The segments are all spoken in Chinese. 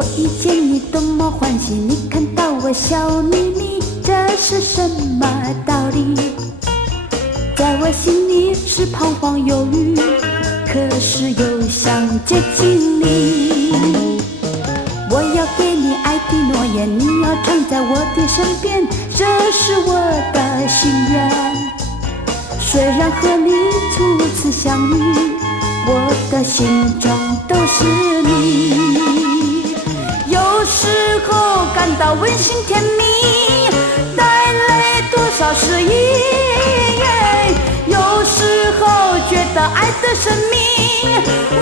我遇见你多么欢喜，你看到我笑眯眯，这是什么道理？在我心里是彷徨犹豫，可是又想接近你。我要给你爱的诺言，你要常在我的身边，这是我的心愿。虽然和你初次相遇，我的心中都是你。有时候感到温馨甜蜜，带来多少诗意。有时候觉得爱的神秘，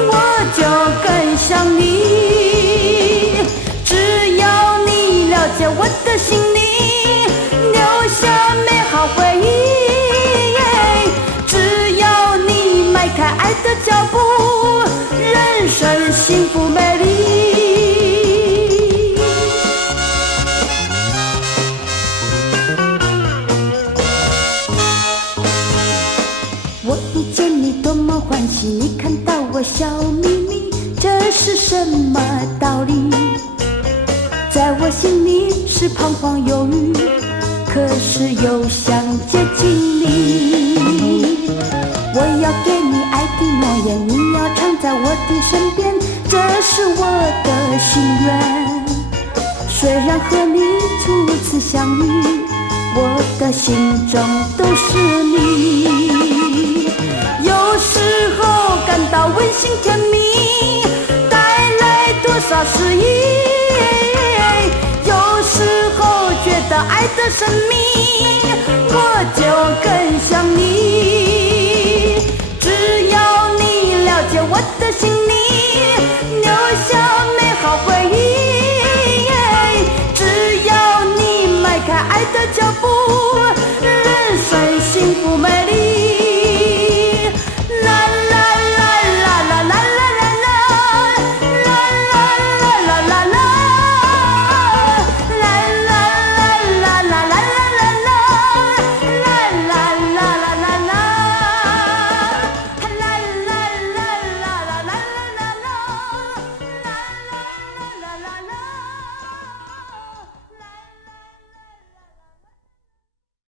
我就更想你。只要你了解我的心里，留下美好回忆。只要你迈开爱的脚步，人生幸福美丽。我遇见你多么欢喜，你看到我笑眯眯，这是什么道理？在我心里是彷徨犹豫，可是又想接近你。我要给你爱的诺言，你要常在我的身边，这是我的心愿。虽然和你初次相遇，我的心中都是你。有时候感到温馨甜蜜，带来多少诗意。有时候觉得爱的神秘，我就更想你。只要你了解我的心里，